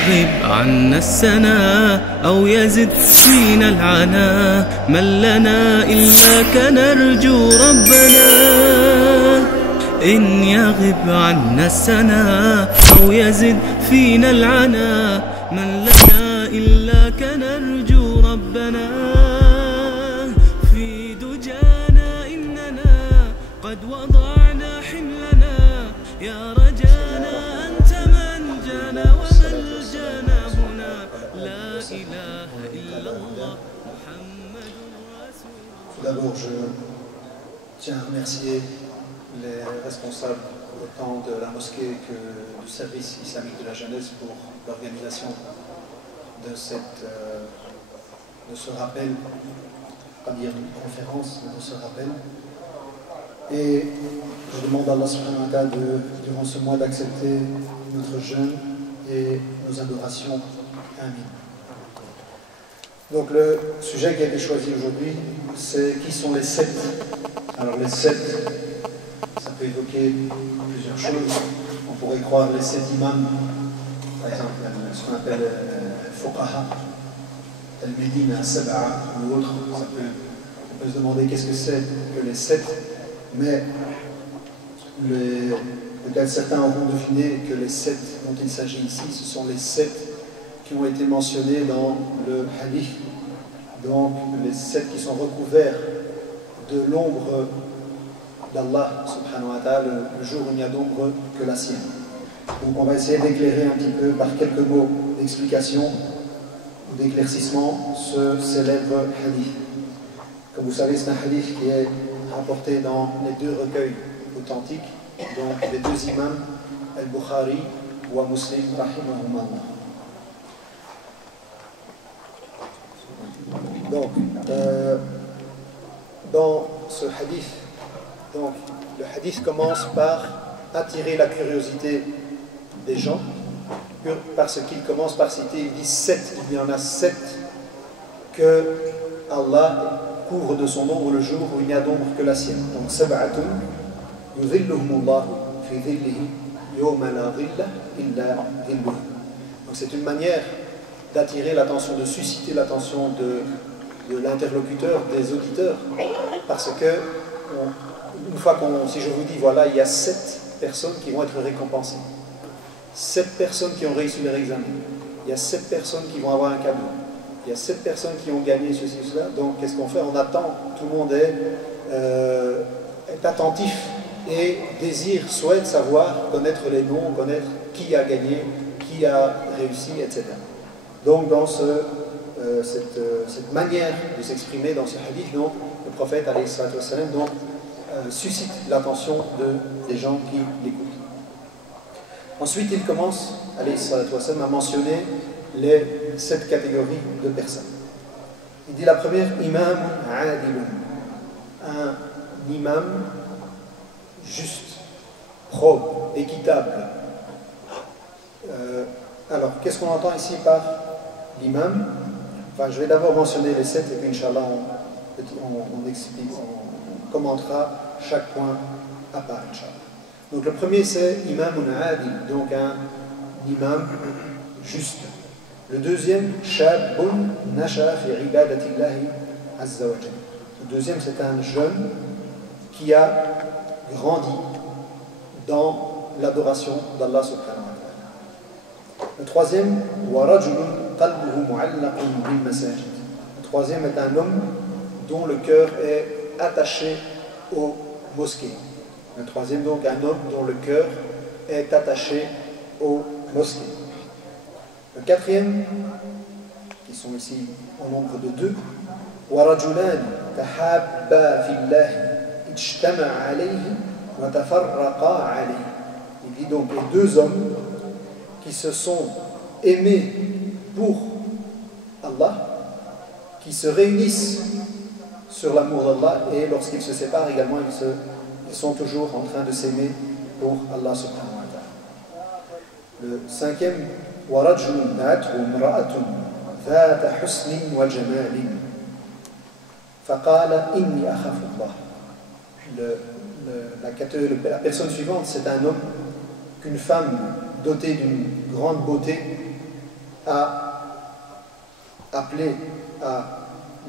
يغب عنا السنا أو يزد فينا العنا من لنا إلا كنرجو ربنا. إن يغب عنا السنا أو يزد فينا العنا من لنا إلا كنرجو ربنا. في دجانا إننا قد وضعنا حملنا يا رجانا أنت من جانا وملجانا هنا لا إله إلا الله محمد رسول الله. Tout d'abord, je tiens à remercier les responsables autant de la mosquée que du service islamique de la jeunesse pour l'organisation de ce rappel, pas dire une conférence, mais de ce rappel. Et je demande à Allah subhanahu wa ta'ala durant ce mois d'accepter notre jeûne et nos adorations. Amin. Donc le sujet qui a été choisi aujourd'hui, c'est qui sont les sept. Alors les sept, ça peut évoquer plusieurs choses. On pourrait croire les sept imams, par exemple ce qu'on appelle Fuqaha, Al-Medina, Al-Sab'a ou autre. On peut se demander qu'est-ce que c'est que les sept, mais peut-être certains auront deviné que les sept dont il s'agit ici, ce sont les sept qui ont été mentionnés dans le hadith, donc les sept qui sont recouverts de l'ombre d'Allah subhanahu wa ta'ala, le jour où il n'y a d'ombre que la sienne. Donc on va essayer d'éclairer un petit peu par quelques mots d'explication ou d'éclaircissement ce célèbre hadith. Comme vous savez, c'est un hadith qui est rapporté dans les deux recueils authentiques, donc les deux imams, Al-Bukhari ou Muslim, rahimahumullah. Donc, dans ce hadith, donc, le hadith commence par attirer la curiosité des gens, parce qu'il commence par citer, il dit sept, il y en a sept que Allah couvre de son ombre le jour où il n'y a d'ombre que la sienne. Donc, sab'atun yudhilluhumullahu fi dhillihi yawma la dhilla illa dhilluhu. Donc, c'est une manière d'attirer l'attention, de susciter l'attention de l'interlocuteur, des auditeurs, parce que une fois si je vous dis, voilà, il y a 7 personnes qui vont être récompensées, 7 personnes qui ont réussi leur examen, il y a 7 personnes qui vont avoir un cadeau, il y a 7 personnes qui ont gagné ceci, cela, donc qu'est-ce qu'on fait? On attend, tout le monde est attentif et souhaite savoir, connaître les noms, connaître qui a gagné, qui a réussi, etc. Donc dans cette manière de s'exprimer dans ce hadith, donc, le prophète alayhi salatu wassalam, suscite l'attention des gens qui l'écoutent. Ensuite, il commence alayhi salatu wassalam, à mentionner les 7 catégories de personnes. Il dit la première, imam adilun, un imam juste, probe, équitable. Alors, qu'est-ce qu'on entend ici par l'imam? Enfin, je vais d'abord mentionner les 7 et puis, Inch'Allah, on explique, on commentera chaque point à part, Inch'Allah. Donc, le premier, c'est imamun adil, donc un imam juste. Le deuxième, shabun nasha fi ibadatillahi azza wa jalla. Le deuxième, c'est un jeune qui a grandi dans l'adoration d'Allah subhanahu wa ta'ala. Le troisième, warajulun qalbuhu mu'allaqun bil masajid. Le troisième est un homme dont le cœur est attaché aux mosquées. Le troisième, donc, un homme dont le cœur est attaché aux mosquées. Le quatrième, qui sont ici au nombre de 2, وَرَجُلَانِ تَحَابَّا فِي اللَّهِ اجْتَمَعَ عَلَيْهِ وَتَفَرَّقَا عَلَيْهِ. Il dit donc les 2 hommes qui se sont aimés pour Allah, qui se réunissent sur l'amour d'Allah, et lorsqu'ils se séparent également, ils sont toujours en train de s'aimer pour Allah subhanahu wa ta'ala. Le cinquième, وَرَجُلٌ دَعَتْهُ امْرَأَةٌ ذَاتَ حُسْنٍ وَجَمَالٍ فَقَالَ إِنِّي أَخَافُ اللَّهِ. La personne suivante, c'est un homme qu'une femme dotée d'une grande beauté a appelé à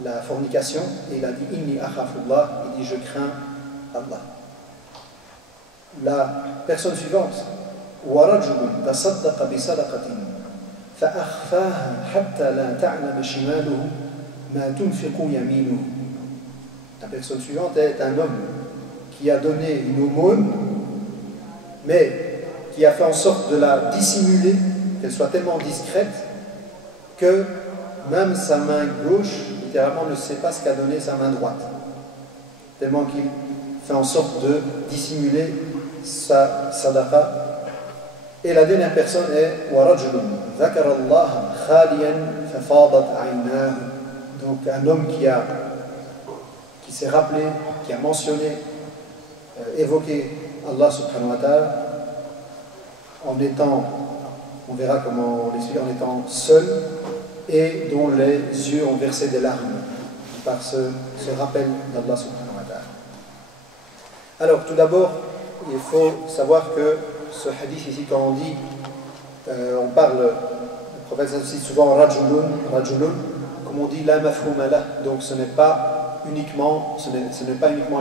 la fornication et il a dit Inni akhafullah, il dit je crains Allah. La personne suivante, وَرَجُلٌ تَصَدَّقَ بِصَدَقَةٍ فَأَخْفَاهَا حَتَّى لَا تَعْلَمَ شِمَالُهُ مَا تُنْفِقُ يَمِينُهُ. La personne suivante est un homme qui a donné une aumône, mais qui a fait en sorte de la dissimuler, qu'elle soit tellement discrète que même sa main gauche, littéralement, ne sait pas ce qu'a donné sa main droite. Tellement qu'il fait en sorte de dissimuler sa sadaqa. Et la dernière personne est وَرَجُلٌ ذَكَرَ اللَّهَ خَالِيًا فَفَاضَتْ عَيْنَاهُ. Donc un homme qui s'est rappelé, qui a mentionné, évoqué Allah subhanahu wa ta'ala en étant, on verra comment on l'explique, en étant seul et dont les yeux ont versé des larmes par ce rappel d'Allah subhanahu wa ta'ala. Alors tout d'abord, il faut savoir que ce hadith ici, quand on dit, on parle, le prophète cite souvent rajulun, comme on dit la mafhuma lah, donc ce n'est pas uniquement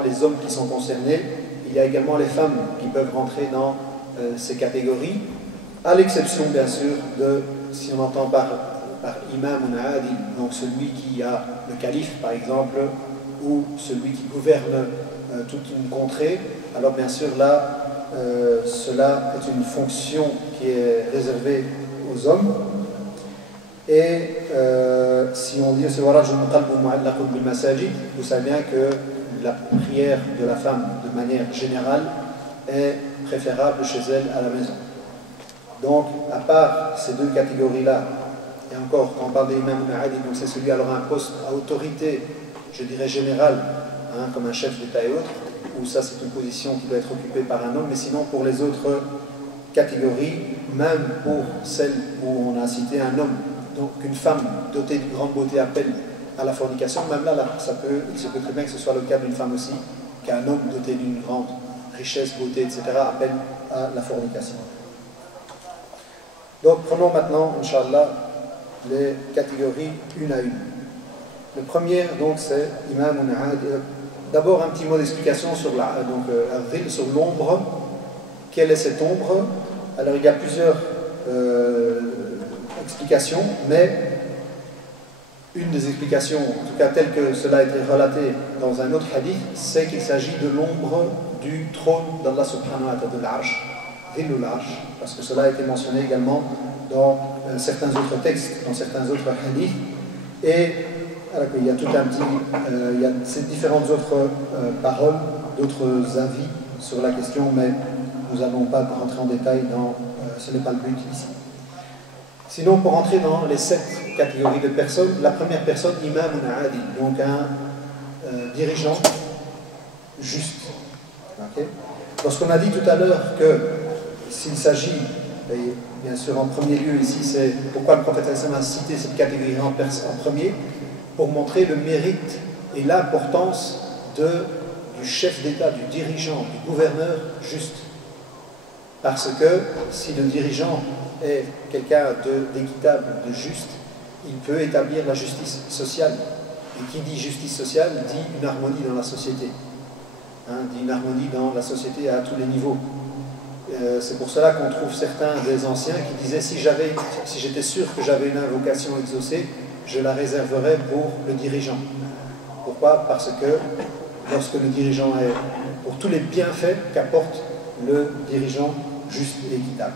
les hommes qui sont concernés, il y a également les femmes qui peuvent rentrer dans ces catégories, à l'exception bien sûr de, si on entend par imam ou adil, donc celui qui a le calife par exemple, ou celui qui gouverne toute une contrée, alors bien sûr là, cela est une fonction qui est réservée aux hommes. Et si on dit vous savez bien que la prière de la femme de manière générale est préférable chez elle à la maison. Donc à part ces deux catégories là, et encore quand on parle d'imam adil, donc c'est celui alors un poste à autorité, je dirais générale, comme un chef d'État et autres, où ça c'est une position qui doit être occupée par un homme, mais sinon pour les autres catégories, même pour celles où on a cité un homme, donc une femme dotée d'une grande beauté appelle à la fornication, même là, il se peut très bien que ce soit le cas d'une femme aussi, qu'un homme doté d'une grande richesse, beauté, etc. appelle à la fornication. Donc prenons maintenant, Inch'Allah, les catégories une à une. Le premier, donc, c'est Imam Adil. D'abord, un petit mot d'explication sur sur l'ombre. Quelle est cette ombre? Alors, il y a plusieurs explications, mais une des explications, en tout cas telle que cela a été relaté dans un autre hadith, c'est qu'il s'agit de l'ombre du trône d'Allah subhanahu wa ta'ala, de l'Arsh, Dhillul Arsh, parce que cela a été mentionné également dans certains autres textes, dans certains autres hadiths, et alors il y a tout un petit, il y a ces différentes autres paroles, d'autres avis sur la question, mais nous n'allons pas rentrer en détail dans, ce n'est pas le but ici. Sinon, pour entrer dans les 7 catégories de personnes, la première personne, imam adil, donc un dirigeant juste. Okay. Lorsqu'on a dit tout à l'heure que s'il s'agit, et bien sûr en premier lieu ici, c'est pourquoi le prophète a cité cette catégorie en premier, pour montrer le mérite et l'importance du chef d'État, du dirigeant, du gouverneur juste. Parce que si le dirigeant est quelqu'un d'équitable, de juste, il peut établir la justice sociale. Et qui dit justice sociale dit une harmonie dans la société. Dit une harmonie dans la société à tous les niveaux. C'est pour cela qu'on trouve certains des anciens qui disaient si j'étais sûr que j'avais une invocation exaucée, je la réserverais pour le dirigeant. Pourquoi? Parce que lorsque le dirigeant est pour tous les bienfaits qu'apporte le dirigeant juste et équitable.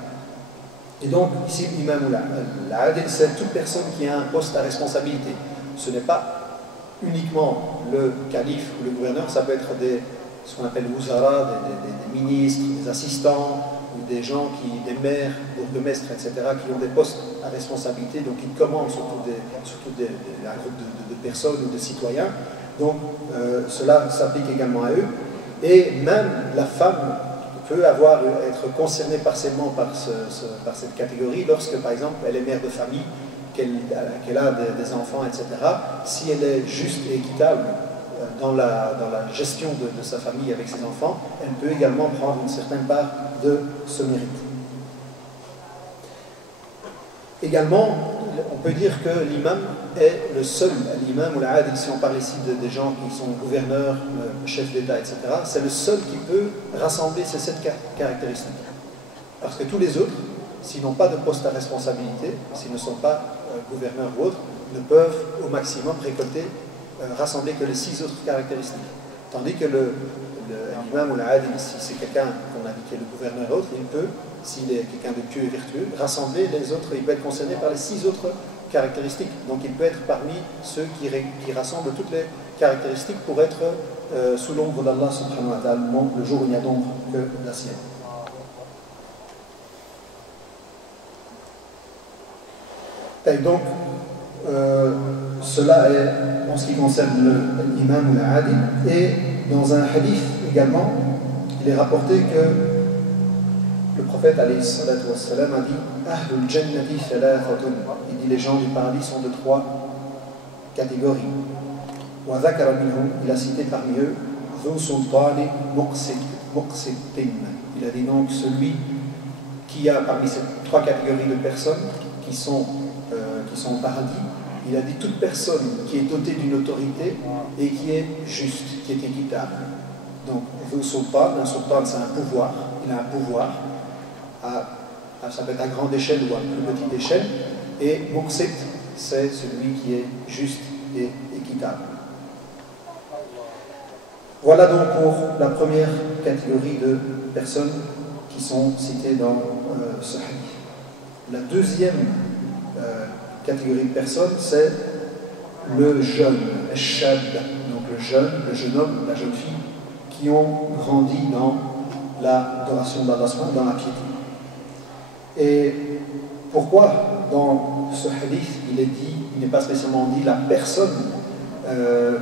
Et donc, ici, l'imam al-adil, c'est toute personne qui a un poste à responsabilité. Ce n'est pas uniquement le calife ou le gouverneur, ça peut être ce qu'on appelle wuzara, des ministres, des assistants, ou des gens des maires, bourgmestres, etc., qui ont des postes à responsabilité, donc ils commandent surtout un groupe de personnes ou de citoyens. Donc, cela s'applique également à eux. Et même la femme peut être concernée partiellement par cette catégorie lorsque, par exemple, elle est mère de famille, qu'elle a des enfants, etc. Si elle est juste et équitable dans la gestion de sa famille avec ses enfants, elle peut également prendre une certaine part de ce mérite. Également, on peut dire que l'imam est le seul, l'imam ou l'adil, si on parle ici des gens qui sont gouverneurs, chefs d'État, etc., c'est le seul qui peut rassembler ces 7 caractéristiques. Parce que tous les autres, s'ils n'ont pas de poste à responsabilité, s'ils ne sont pas gouverneurs ou autres, ne peuvent au maximum rassembler que les 6 autres caractéristiques. Tandis que l'imam ou l'adil, si c'est quelqu'un qu'on a dit qui est le gouverneur ou autre, il peut, s'il est quelqu'un de pieux et vertueux, rassembler les autres, il peut être concerné par les 6 autres caractéristiques. Donc il peut être parmi ceux qui rassemblent toutes les caractéristiques pour être sous l'ombre d'Allah subhanahu wa ta'ala, le jour où il n'y a d'ombre que la sienne. Et donc, cela est en ce qui concerne l'imam ou l'adil. Et dans un hadith également, il est rapporté que le prophète alayhi salatu wassalam a dit Ahlul jannati thalathatun. Il dit les gens du paradis sont de 3 catégories. Wa dhakara minhum, il a cité parmi eux Dhu sultani muqsitin. Il a dit donc celui qui a parmi ces 3 catégories de personnes qui sont au paradis, il a dit toute personne qui est dotée d'une autorité et qui est juste, qui est équitable. Donc, un sultan c'est un pouvoir, il a un pouvoir, ça peut être à grande échelle ou à plus petite échelle, et muqsit, c'est celui qui est juste et équitable. Voilà donc pour la première catégorie de personnes qui sont citées dans ce hadith. La deuxième catégorie de personnes, c'est le jeune, le shab, donc le jeune homme, la jeune fille, qui ont grandi dans l'adoration d'Allah, dans la piété. Et pourquoi dans ce hadith il n'est pas spécialement dit la personne,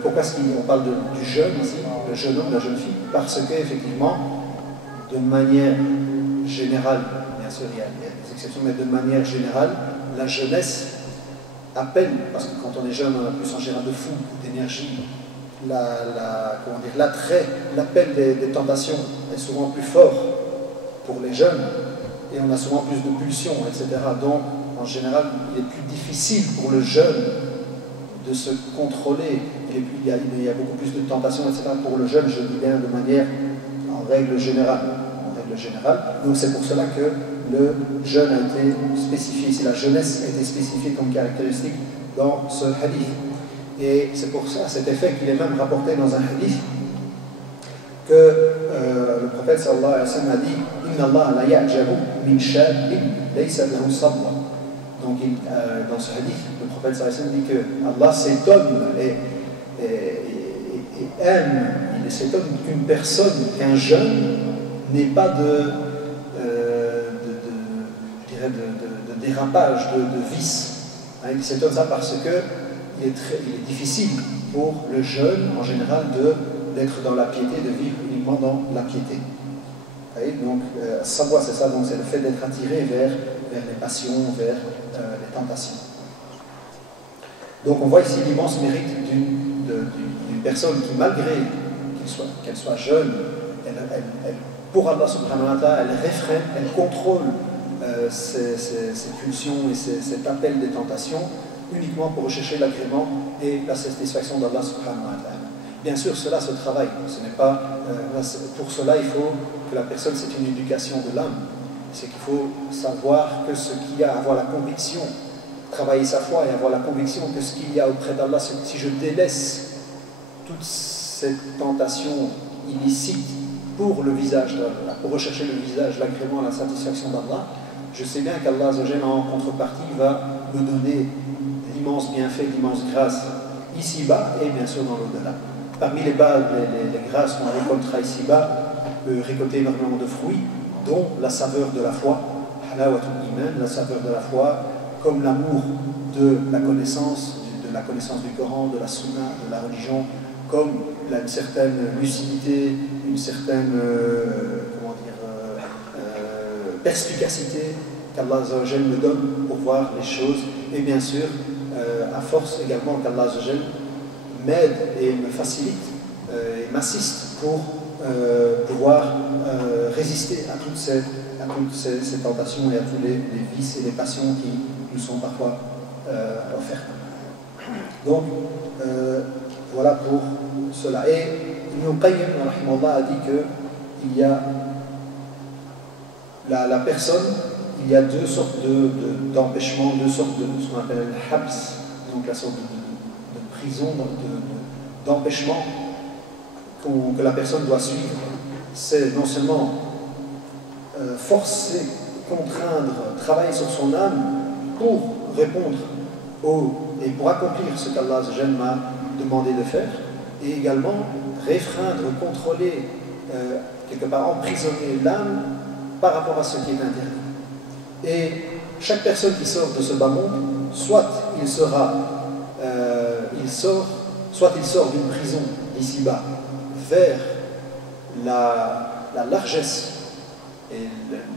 pourquoi est-ce qu'on parle du jeune ici, le jeune homme, la jeune fille? Parce qu'effectivement, de manière générale, bien sûr il y a des exceptions, mais de manière générale, la jeunesse appelle, parce que quand on est jeune, on a plus en général de fou, d'énergie, l'attrait, l'appel des tentations est souvent plus fort pour les jeunes, et on a souvent plus de pulsions, etc. Donc, en général, il est plus difficile pour le jeune de se contrôler, il y a beaucoup plus de tentations, etc. pour le jeune, je dis bien de manière, en règle générale. Donc c'est pour cela que le jeune a été spécifié, ici la jeunesse a été spécifiée comme caractéristique dans ce hadith. Et c'est pour ça, cet effet qu'il est même rapporté dans un hadith, que le prophète sallallahu alayhi wa sallam a dit Inna Allah la ya'jabu min shabin laysa lahu sabra. Donc dans ce hadith, le prophète sallallahu alayhi wa sallam dit que Allah s'étonne et aime, il s'étonne qu'une personne, qu'un jeune n'ait pas de dérapage, de vice. Il s'étonne ça parce qu'il est difficile pour le jeune, en général, d'être dans la piété, de vivre uniquement dans la piété. Donc, savoir, c'est ça, donc c'est le fait d'être attiré vers les passions, vers les tentations. Donc, on voit ici l'immense mérite d'une personne qui, malgré qu'elle soit jeune, pour Allah subhanahu wa ta'ala, elle réfrène, elle contrôle ces pulsions et cet appel des tentations uniquement pour rechercher l'agrément et la satisfaction d'Allah subhanahu wa ta'ala. Bien sûr, cela se travaille. Ce n'est pas, pour cela, il faut que la personne, c'est une éducation de l'âme. C'est qu'il faut savoir que ce qu'il y a, avoir la conviction, travailler sa foi et avoir la conviction que ce qu'il y a auprès d'Allah, si je délaisse toute cette tentation illicite pour le visage d'Allah, pour rechercher le visage, l'agrément, la satisfaction d'Allah, je sais bien qu'Allah en contrepartie va me donner l'immense bienfait, l'immense grâce ici-bas et bien sûr dans l'au-delà. Parmi les grâces qu'on récoltera ici-bas, on peut récolter énormément de fruits, dont la saveur de la foi, halawatul iman, la saveur de la foi, comme l'amour de la connaissance du Coran, de la sunna, de la religion, comme une certaine lucidité, une certaine perspicacité qu'Allah me donne pour voir les choses, et bien sûr, à force également qu'Allah m'aide et me facilite et m'assiste pour pouvoir résister à toutes ces tentations et à tous les vices et les passions qui nous sont parfois offerte. Donc, voilà pour cela. Et Ibn Qayyim rahimahullah, a dit qu'il y a la personne, il y a deux sortes d'empêchements, deux sortes de ce qu'on appelle le habs, donc la sorte de prison, d'empêchement que la personne doit suivre. C'est non seulement forcer, contraindre, travailler sur son âme pour répondre et pour accomplir ce qu'Allah m'a demandé de faire, et également réfreindre, contrôler, quelque part emprisonner l'âme par rapport à ce qui est interdit. Et chaque personne qui sort de ce bas monde, soit il sort d'une prison d'ici-bas vers la largesse et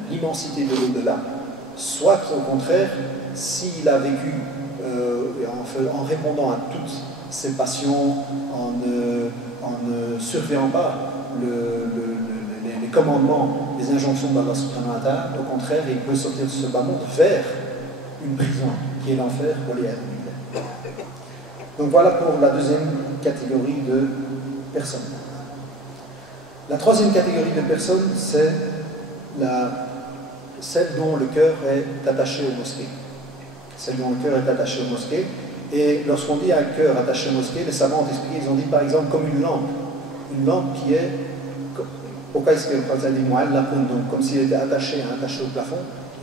l'immensité de l'au-delà, soit au contraire, s'il a vécu en répondant à toutes ses passions, en ne surveillant pas les commandements, les injonctions d'Allah subhanahu wa ta'ala, au contraire, il peut sortir de ce bas monde vers une prison qui est l'enfer. Donc voilà pour la deuxième catégorie de personnes. La troisième catégorie de personnes, c'est celle dont le cœur est attaché aux mosquées. Celle dont le cœur est attaché aux mosquées. Et lorsqu'on dit un cœur attaché aux mosquées, les savants ont expliqué, ils ont dit par exemple comme une lampe qui est, pourquoi est-ce que donc comme s'il était attaché au plafond.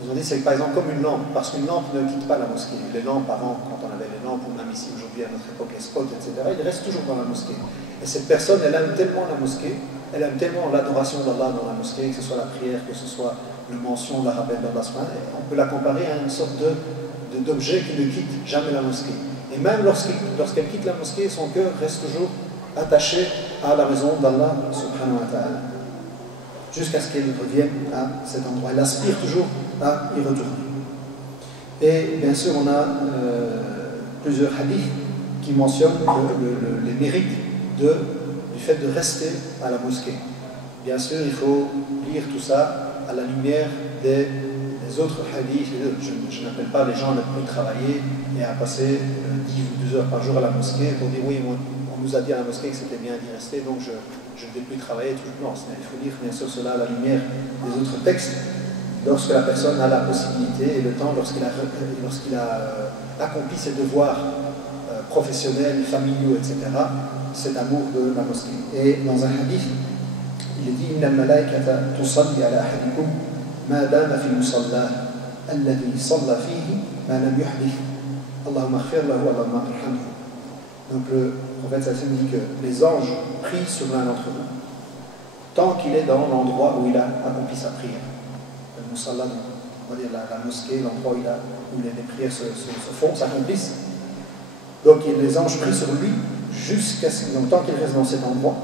Ils ont dit c'est par exemple comme une lampe, parce qu'une lampe ne quitte pas la mosquée. Les lampes avant, quand on avait les lampes, on a ici aujourd'hui à notre époque les spots, etc., ils restent toujours dans la mosquée. Et cette personne, elle aime tellement la mosquée, elle aime tellement l'adoration d'Allah dans la mosquée, que ce soit la prière, que ce soit le mention, la rappel d'Allah, on peut la comparer à une sorte d'objet qui ne quitte jamais la mosquée. Et même lorsqu'elle quitte la mosquée, son cœur reste toujours attaché à la maison d'Allah subhanahu wa ta'ala, jusqu'à ce qu'elle revienne à cet endroit. Elle aspire toujours à y retourner. Et bien sûr, on a plusieurs hadiths qui mentionnent les mérites du fait de rester à la mosquée. Bien sûr, il faut lire tout ça à la lumière des autres hadiths. Je n'appelle pas les gens à ne plus travailler et à passer 10 ou 12 heures par jour à la mosquée pour dire oui, on nous a dit à la mosquée que c'était bien d'y rester, donc je ne vais plus travailler. Non, il faut lire bien sûr cela à la lumière des autres textes. Lorsque la personne a la possibilité et le temps, lorsqu'il a accompli ses devoirs professionnels, familiaux, etc., cet amour de la mosquée. Et dans un hadith, il est dit « Inna al-malaikata tusalli ala ahadikum ma dama fi musalla alladhi salla fihi ma lam yuhdith Allahumma khfir lahu Allahumma arhamhu » Donc le prophète sallallahu dit que les anges prient sur l'un d'entre vous tant qu'il est dans l'endroit où il a accompli sa prière. Le musalla, on va dire la mosquée, l'endroit où les prières se font, s'accomplissent. Donc les anges prient sur lui jusqu'à ce que, tant qu'il reste dans cet endroit,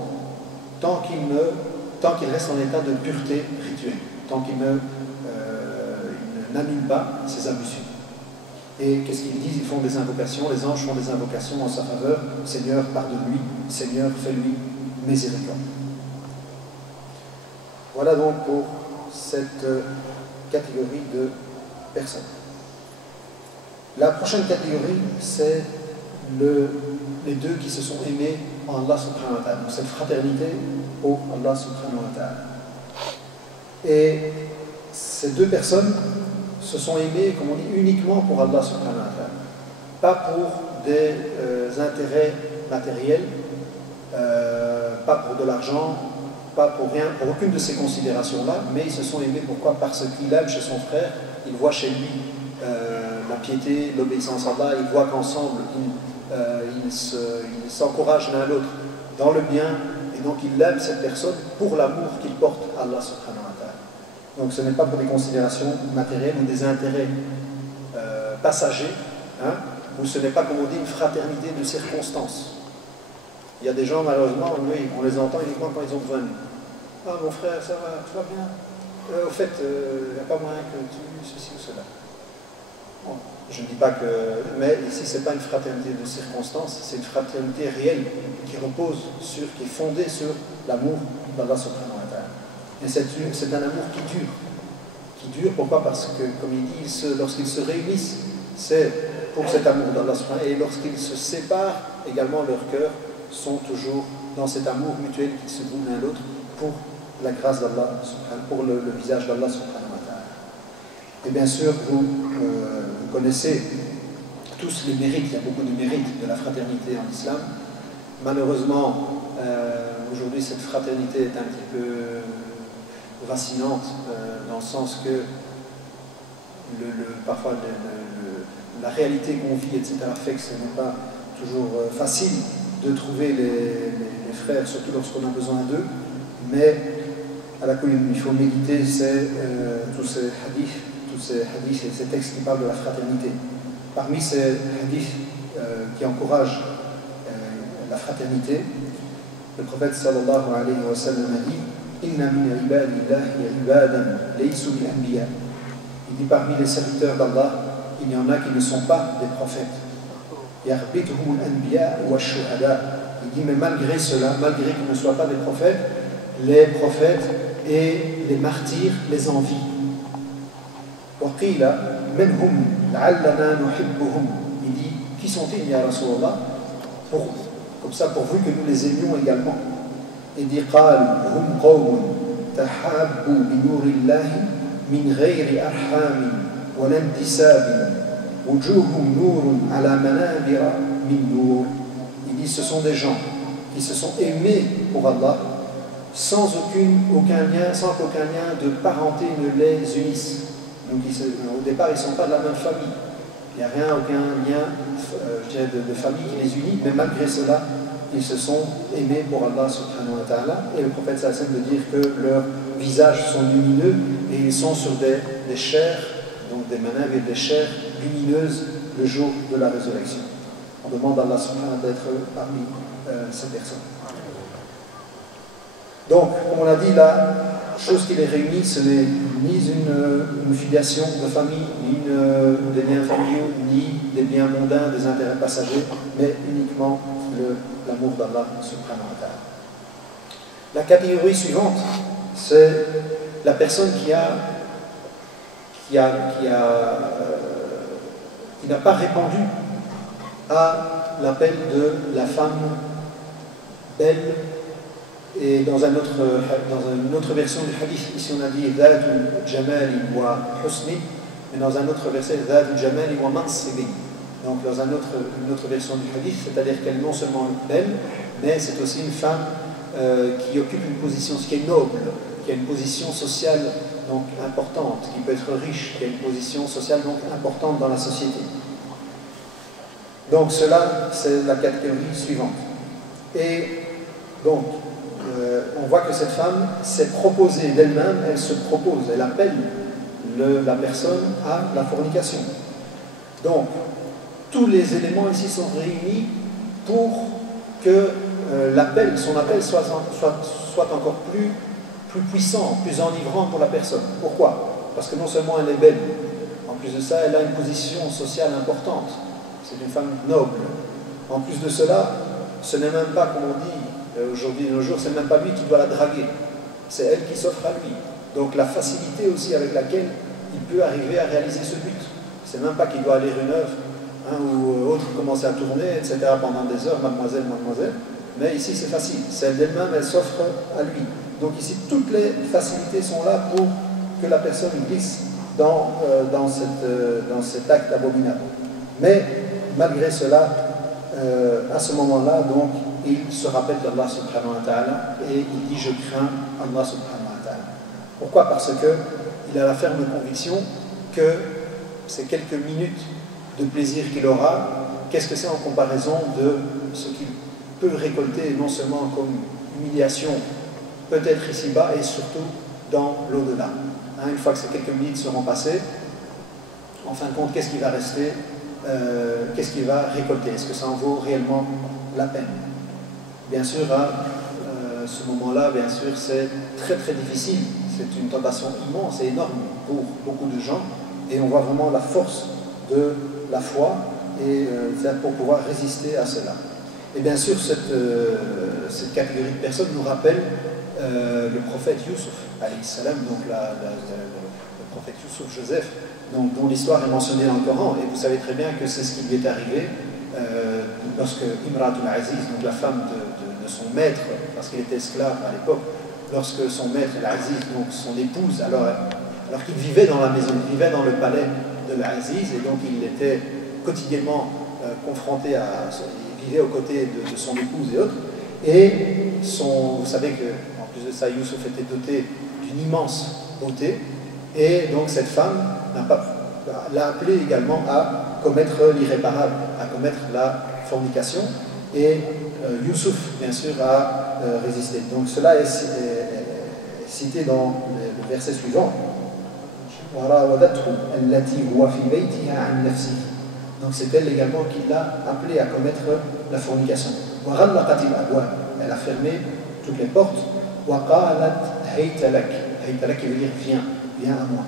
tant qu'il reste en état de pureté rituelle, tant qu'il n'annule pas ses ablutions. Et qu'est-ce qu'ils disent? Ils font des invocations, les anges font des invocations en sa faveur. Seigneur, pardonne-lui, Seigneur, fais-lui miséricorde. Voilà donc pour cette catégorie de personnes. La prochaine catégorie, c'est les deux qui se sont aimés en Allah subhanahu wa ta'ala. Donc cette fraternité pour Allah subhanahu wa ta'ala. Et ces deux personnes se sont aimées, comme on dit, uniquement pour Allah subhanahu wa ta'ala. Pas pour des intérêts matériels, pas pour de l'argent, pas pour rien, pour aucune de ces considérations-là, mais ils se sont aimés pourquoi? Parce qu'il aime chez son frère, il voit chez lui la piété, l'obéissance à Allah, il voit qu'ensemble ils s'encouragent l'un l'autre dans le bien, et donc il aime cette personne pour l'amour qu'il porte à Allah subhanahu wa ta'ala. Donc ce n'est pas pour des considérations matérielles ou des intérêts passagers, ou ce n'est pas, comme on dit, une fraternité de circonstances. Il y a des gens, malheureusement, oui, on les entend uniquement quand ils ont besoin de nous. Ah, mon frère, ça va, tout va bien. Au fait, il n'y a pas moyen que tu ceci ou cela. Bon, je ne dis pas que... Mais ici, ce n'est pas une fraternité de circonstances, c'est une fraternité réelle qui repose sur, qui est fondée sur l'amour d'Allah subhanahu wa ta'ala. Et c'est un amour qui dure. Qui dure, pourquoi? Parce que, comme il dit, lorsqu'ils se réunissent, c'est pour cet amour d'Allah subhanahu wa ta'ala. Et lorsqu'ils se séparent, également leurs cœurs sont toujours dans cet amour mutuel qu'ils se vouent l'un l'autre pour la grâce d'Allah, pour le visage d'Allah subhanahu wa ta'ala. Et bien sûr, vous connaissez tous les mérites, il y a beaucoup de mérites de la fraternité en islam. Malheureusement, aujourd'hui, cette fraternité est un petit peu vacillante, dans le sens que parfois la réalité qu'on vit, etc., fait que ce n'est pas toujours facile de trouver les frères, surtout lorsqu'on a besoin d'eux. Mais à la commune, il faut méditer tous ces hadiths et ces textes qui parlent de la fraternité. Parmi ces hadiths qui encouragent la fraternité, le prophète sallallahu alayhi wa sallam a dit Inna min ibadillahi ibadan laysu bi anbiya. Il dit parmi les serviteurs d'Allah, il y en a qui ne sont pas des prophètes. Yarbituhum al-anbiya wa shuhada. Il dit mais malgré cela, malgré qu'ils ne soient pas des prophètes, les prophètes et les martyrs les envient. Wa qila minhum la'allana nuhibbuhum. Il dit qui sont-ils ya Rasulallah, comme ça pourvu que nous les aimions également. Il dit قال هم قوم تحابوا بنور الله من غير أرحام ولا انتساب وجوههم نور على منابر من نور. Il dit ce sont des gens qui se sont aimés pour Allah sans qu'aucun lien de parenté ne les unisse. Donc au départ ils ne sont pas de la même famille. Il n'y a aucun lien de famille qui les unit, mais malgré cela, ils se sont aimés pour Allah subhanahu wa ta'ala. Et le prophète sallallahu alayhi wa sallam veut dire que leurs visages sont lumineux et ils sont sur des chairs, donc des manabs et des chairs lumineuses le jour de la résurrection. On demande à Allah subhanahu wa ta'ala d'être parmi ces personnes. Donc, comme on l'a dit, la chose qui les réunit, ce n'est ni une filiation de famille, ni des liens familiaux, ni des biens mondains, des intérêts passagers, mais uniquement l'amour d'Allah subhanahu wa ta'ala. La catégorie suivante, c'est la personne qui n'a pas répondu à l'appel de la femme belle. Et dans une autre version du hadith, ici on a dit Dhatu Jamali wa Husni, mais dans un autre verset Dhatu Jamali wa Mansibi. Donc dans une autre version du hadith, c'est-à-dire qu'elle est non seulement belle, mais c'est aussi une femme qui occupe une position, qui est noble, qui a une position sociale donc importante, qui peut être riche, qui a une position sociale donc importante dans la société. Donc cela, c'est la catégorie suivante. Et donc, on voit que cette femme s'est proposée d'elle-même, elle se propose, elle appelle la personne à la fornication. Donc, tous les éléments ici sont réunis pour que son appel soit encore plus puissant, plus enivrant pour la personne. Pourquoi? Parce que non seulement elle est belle, en plus de ça, elle a une position sociale importante. C'est une femme noble. En plus de cela, ce n'est même pas, comme on dit, aujourd'hui, de nos jours, c'est même pas lui qui doit la draguer, c'est elle qui s'offre à lui. Donc la facilité aussi avec laquelle il peut arriver à réaliser ce but. C'est même pas qu'il doit aller une œuvre ou autre commencer à tourner, etc. pendant des heures, mademoiselle, mais ici c'est facile, c'est elle d'elle-même, elle s'offre à lui. Donc ici toutes les facilités sont là pour que la personne glisse dans cet acte abominable. Mais malgré cela, à ce moment-là, donc, il se rappelle d'Allah subhanahu wa ta'ala et il dit je crains Allah subhanahu wa ta'ala. Pourquoi? Parce qu'il a la ferme conviction que ces quelques minutes de plaisir qu'il aura, qu'est-ce que c'est en comparaison de ce qu'il peut récolter, non seulement comme humiliation, peut-être ici-bas et surtout dans l'au-delà. Une fois que ces quelques minutes seront passées, en fin de compte, qu'est-ce qui va rester? Qu'est-ce qu'il va récolter? Est-ce que ça en vaut réellement la peine? Bien sûr, à ce moment-là, bien sûr, c'est très très difficile. C'est une tentation immense et énorme pour beaucoup de gens. Et on voit vraiment la force de la foi et pour pouvoir résister à cela. Et bien sûr, cette catégorie de personnes nous rappelle le prophète Youssouf, alayhi salam, donc le prophète Youssouf, Joseph, donc, dont l'histoire est mentionnée dans le Coran, et vous savez très bien que c'est ce qui lui est arrivé lorsque Imratul Aziz, donc la femme de son maître, parce qu'il était esclave à l'époque, lorsque son maître, l'Aziz, donc son épouse, alors qu'il vivait dans la maison, il vivait dans le palais de l'Aziz, et donc il était quotidiennement confronté à... Il vivait aux côtés de son épouse et autres, et vous savez qu'en plus de ça, Youssouf était doté d'une immense beauté, et donc cette femme l'a appelé également à commettre l'irréparable, à commettre la fornication, et Youssouf, bien sûr, a résisté. Donc cela est cité dans le verset suivant. Donc c'est elle également qui l'a appelé à commettre la fornication. Elle a fermé toutes les portes. Qui veut dire viens à moi.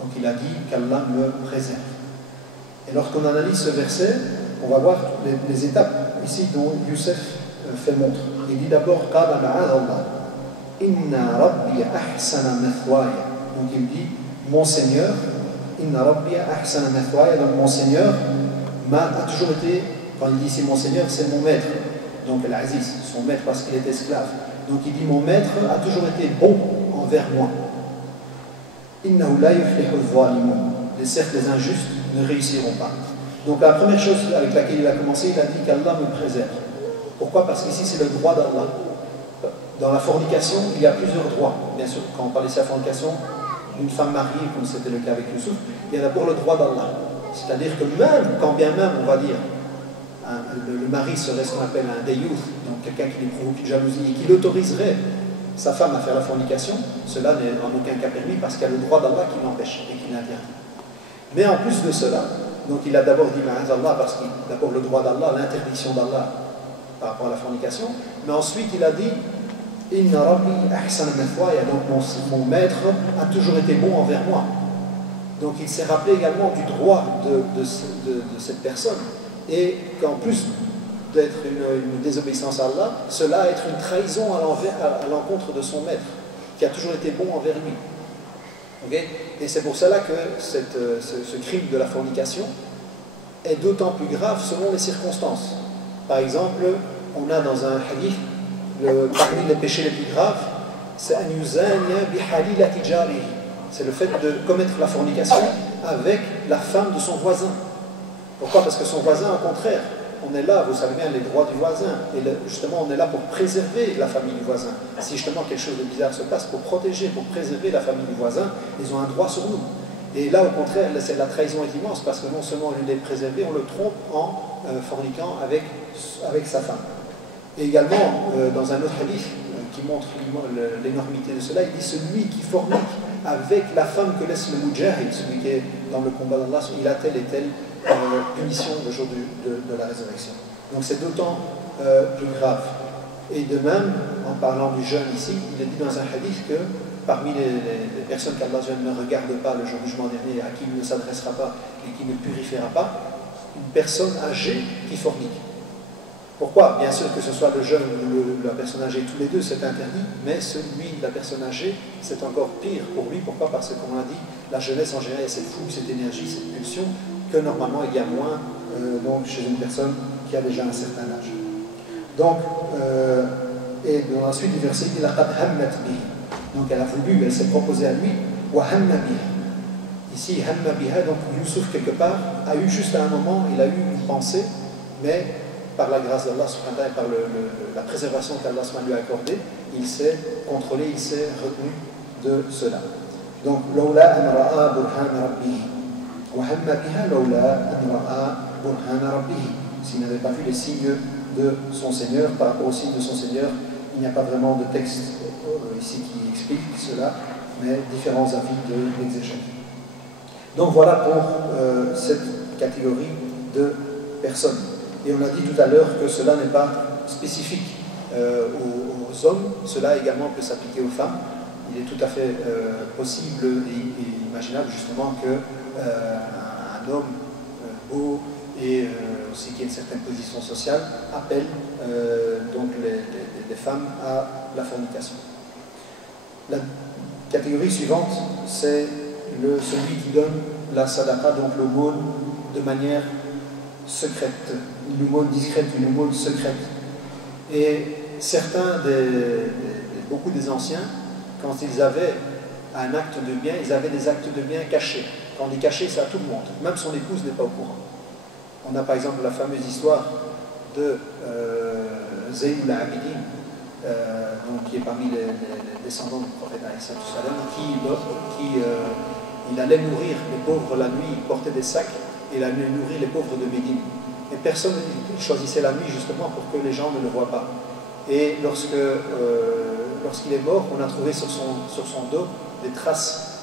Donc il a dit qu'Allah me préserve. Et lorsqu'on analyse ce verset, on va voir les étapes ici dont Youssef fait montre. Il dit d'abord Inna Rabbi ahsana mathwaya. Donc il dit mon Seigneur, Inna Rabbi ahsana mathwaya. Donc mon Seigneur a toujours été, quand il dit c'est mon Seigneur, c'est mon maître. Donc l'Aziz, son maître parce qu'il est esclave. Donc il dit mon maître a toujours été bon envers moi. Innahu la yuflihu adh-dhalimun. Certes, les injustes ne réussiront pas. Donc la première chose avec laquelle il a commencé, il a dit qu'Allah me préserve. Pourquoi? Parce qu'ici c'est le droit d'Allah. Dans la fornication, il y a plusieurs droits. Bien sûr, quand on parle ici de la fornication, d'une femme mariée, comme c'était le cas avec Youssouf, il y a d'abord le droit d'Allah. C'est-à-dire que même, quand bien même, on va dire, le mari serait ce qu'on appelle un dayouth, donc quelqu'un qui lui provoque une jalousie et qui l'autoriserait sa femme à faire la fornication, cela n'est en aucun cas permis parce qu'il y a le droit d'Allah qui l'empêche et qui l'interdit. Mais en plus de cela, donc il a d'abord dit Ma'azallah parce qu'il a d'abord le droit d'Allah, l'interdiction d'Allah par rapport à la fornication, mais ensuite il a dit Inna Rabbi ahsana mathwaya, donc mon maître a toujours été bon envers moi. Donc il s'est rappelé également du droit de cette personne, et qu'en plus d'être une désobéissance à Allah, cela être une trahison à l'encontre de son maître, qui a toujours été bon envers lui. Okay? Et c'est pour cela que ce crime de la fornication est d'autant plus grave selon les circonstances. Par exemple, on a dans un hadith, parmi les péchés les plus graves, c'est c'est le fait de commettre la fornication avec la femme de son voisin. Pourquoi? Parce que son voisin, au contraire, on est là, vous savez bien, les droits du voisin, et justement on est là pour préserver la famille du voisin. Si justement quelque chose de bizarre se passe, pour protéger, pour préserver la famille du voisin, ils ont un droit sur nous. Et là, au contraire, la trahison est immense, parce que non seulement on les préserve, on le trompe en forniquant avec sa femme. Et également, dans un autre hadith qui montre l'énormité de cela, il dit celui qui fornique avec la femme que laisse le mujahid, celui qui est dans le combat d'Allah, il a telle et telle punition le jour de la résurrection. Donc c'est d'autant plus grave. Et de même, en parlant du jeûne ici, il est dit dans un hadith que parmi les personnes qu'Allah ne regarde pas le jour du jugement dernier, à qui il ne s'adressera pas et qui ne purifiera pas, une personne âgée qui fornique. Pourquoi? Bien sûr que ce soit le jeune ou la personne âgée, tous les deux c'est interdit, mais celui, la personne âgée, c'est encore pire pour lui. Pourquoi? Parce que, comme on l'a dit, la jeunesse en général, il y a cette fougue, cette énergie, cette pulsion, que normalement il y a moins donc, chez une personne qui a déjà un certain âge. Donc, et dans la suite du verset, il a donc elle a voulu, elle s'est proposée à lui, wa hamma biha. Ici, hamma biha, donc Youssouf quelque part a eu juste à un moment, il a eu une pensée, mais par la grâce d'Allah et par la préservation qu'Allah lui a accordée, il s'est contrôlé, il s'est retenu de cela. Donc, lawla an ra'a burhana rabbihi. Wa hamma biha lawla an ra'a burhana rabbihi. S'il n'avait pas vu les signes de son Seigneur, par rapport aux signes de son Seigneur, il n'y a pas vraiment de texte ici qui explique cela, mais différents avis de l'exégèse. Donc voilà pour cette catégorie de personnes. Et on a dit tout à l'heure que cela n'est pas spécifique aux hommes, cela également peut s'appliquer aux femmes. Il est tout à fait possible et imaginable justement qu'un homme beau et aussi qui a une certaine position sociale appelle donc les femmes à la fornication. La catégorie suivante, c'est celui qui donne la sadaqa, donc l'aumône, de manière secrète, une aumône discrète, une aumône secrète. Et beaucoup des anciens, quand ils avaient un acte de bien, ils avaient des actes de bien cachés. Quand on dit caché, c'est à tout le monde, même son épouse n'est pas au courant. On a par exemple la fameuse histoire de Zayn al-Abidin, qui est parmi les descendants du prophète il allait nourrir les pauvres la nuit, il portait des sacs et il allait nourrir les pauvres de Médine. Et personne ne choisissait la nuit justement pour que les gens ne le voient pas. Et lorsqu'il est mort, on a trouvé sur son dos des traces,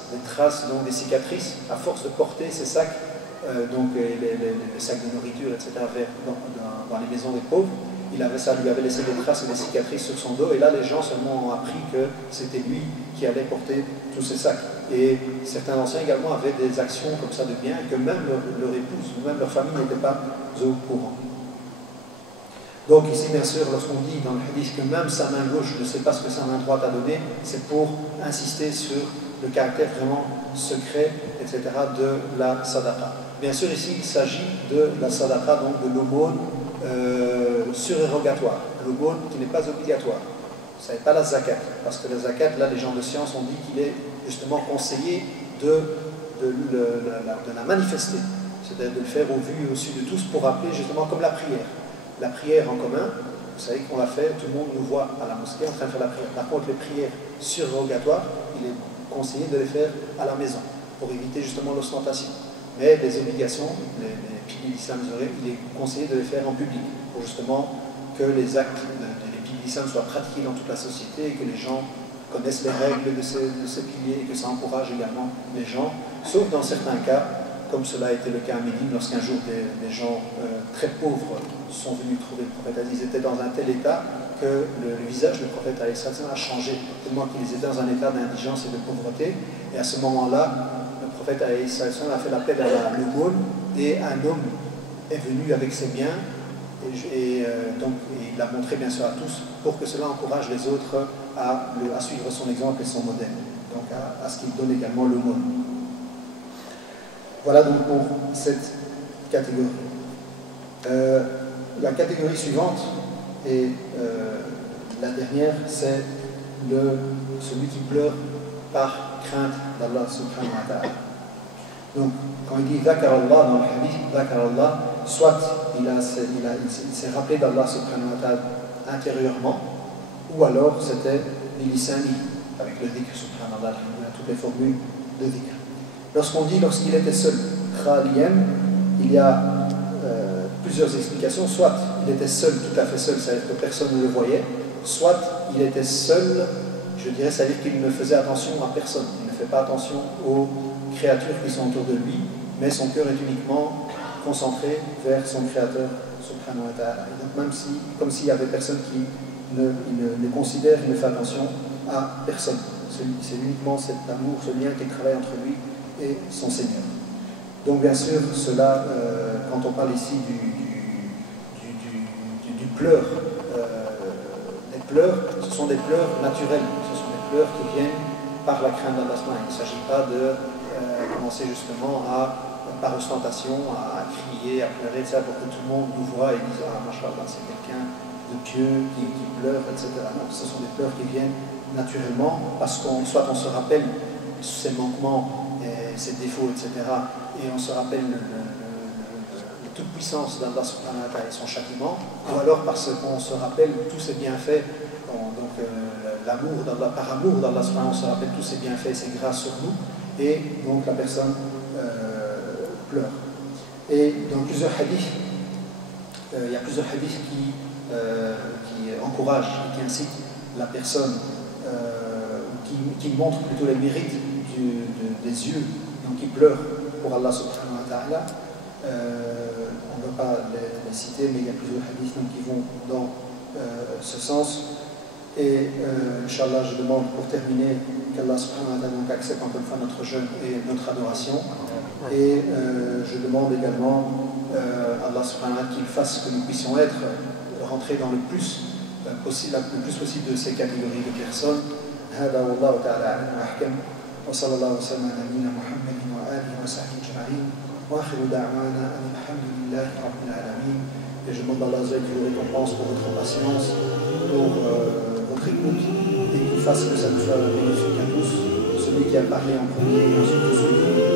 donc des cicatrices, à force de porter ces sacs, les sacs de nourriture, etc., dans les maisons des pauvres. Ça lui avait laissé des traces et des cicatrices sur son dos, et là les gens seulement ont appris que c'était lui qui allait porter tous ces sacs. Et certains anciens également avaient des actions comme ça de bien, que même leur épouse ou même leur famille n'était pas au courant. Donc ici bien sûr, lorsqu'on dit dans le hadith que même sa main gauche ne sait pas ce que sa main droite a donné, c'est pour insister sur le caractère vraiment secret, etc., de la sadaqa. Bien sûr ici il s'agit de la sadaqa, donc de l'aumône surérogatoire, l'aumône qui n'est pas obligatoire. Ce n'est pas la zakat, parce que la zakat, là les gens de science ont dit qu'il est justement conseillé de la manifester, c'est-à-dire de le faire au vu et au su de tous pour rappeler justement comme la prière. La prière en commun, vous savez qu'on la fait, tout le monde nous voit à la mosquée en train de faire la prière. Par contre, les prières surérogatoires, il est conseillé de les faire à la maison pour éviter justement l'ostentation. Mais les obligations, les piliers d'islam, il est conseillé de les faire en public pour justement que les actes des piliers d'islam soient pratiqués dans toute la société et que les gens connaissent les règles de ces piliers et que ça encourage également les gens, sauf dans certains cas, comme cela a été le cas à Médine, lorsqu'un jour des gens très pauvres sont venus trouver le prophète. Ils étaient dans un tel état que le visage du prophète a changé, tellement qu'ils étaient dans un état d'indigence et de pauvreté. Et à ce moment-là, le prophète a fait l'appel à l'aumône et un homme est venu avec ses biens et il l'a montré bien sûr à tous pour que cela encourage les autres à suivre son exemple et son modèle, donc à ce qu'il donne également l'aumône. Voilà donc pour cette catégorie. La catégorie suivante et la dernière, c'est celui qui pleure par crainte d'Allah subhanahu wa ta'ala. Donc, quand il dit Dhakar Allah dans le hadith, Dhakar Allah, soit il s'est rappelé d'Allah subhanahu wa ta'ala intérieurement, ou alors c'était bilisani, avec le dhikr subhanallah, toutes les formules de dhikr. Lorsqu'il était seul, khaliyan, il y a plusieurs explications. Soit il était seul, tout à fait seul, c'est-à-dire que personne ne le voyait, soit il était seul, je dirais, c'est-à-dire qu'il ne faisait attention à personne, il ne fait pas attention aux créatures qui sont autour de lui, mais son cœur est uniquement concentré vers son Créateur, subhanahu wa ta'ala. Donc même comme s'il y avait personne qui ne considère, ne fait attention à personne. C'est uniquement cet amour, ce lien qui travaille entre lui et son Seigneur. Donc bien sûr, cela, quand on parle ici du pleur, des pleurs, ce sont des pleurs naturels, ce sont des pleurs qui viennent par la crainte d'Allah. Il ne s'agit pas de commencer justement par ostentation, à crier, à pleurer, etc., pour que tout le monde nous voit et dise « Ah, mashallah, c'est quelqu'un de pieux qui pleure, etc. » Non, ce sont des pleurs qui viennent naturellement, parce soit on se rappelle ses manquements, ses défauts, etc., et on se rappelle la toute-puissance d'Allah subhanahu wa ta'ala et son châtiment, ou alors parce qu'on se rappelle tous ses bienfaits, donc l'amour d'Allah, par amour d'Allah subhanahu wa ta'ala, on se rappelle tous ses bienfaits et ses grâces sur nous, et donc la personne pleure. Et dans plusieurs hadiths, il y a plusieurs hadiths qui encouragent et qui incitent la personne, qui montrent plutôt les mérites des yeux, donc qui pleurent pour Allah subhanahu wa ta'ala. On ne va pas les citer, mais il y a plusieurs hadiths qui vont dans ce sens. Et Inch'Allah, je demande pour terminer qu'Allah subhanahu wa ta'ala accepte encore une fois notre jeûne et notre adoration. Et je demande également à Allah subhanahu wa ta'ala qu'il fasse que nous puissions rentrer dans le plus possible de ces catégories de personnes. هذا والله تعالى أعلم وأحكم وصلى الله وسلم على نبينا محمد وآله وصحبه أجمعين وآخر دعوانا أن الحمد لله رب العالمين. Et je demande à Allah qui vous récompense pour votre patience, pour votre écoute, et qu'il fasse que ça nous soit bénéfique à tous. Celui qui a parlé en premier, et ensuite celui qui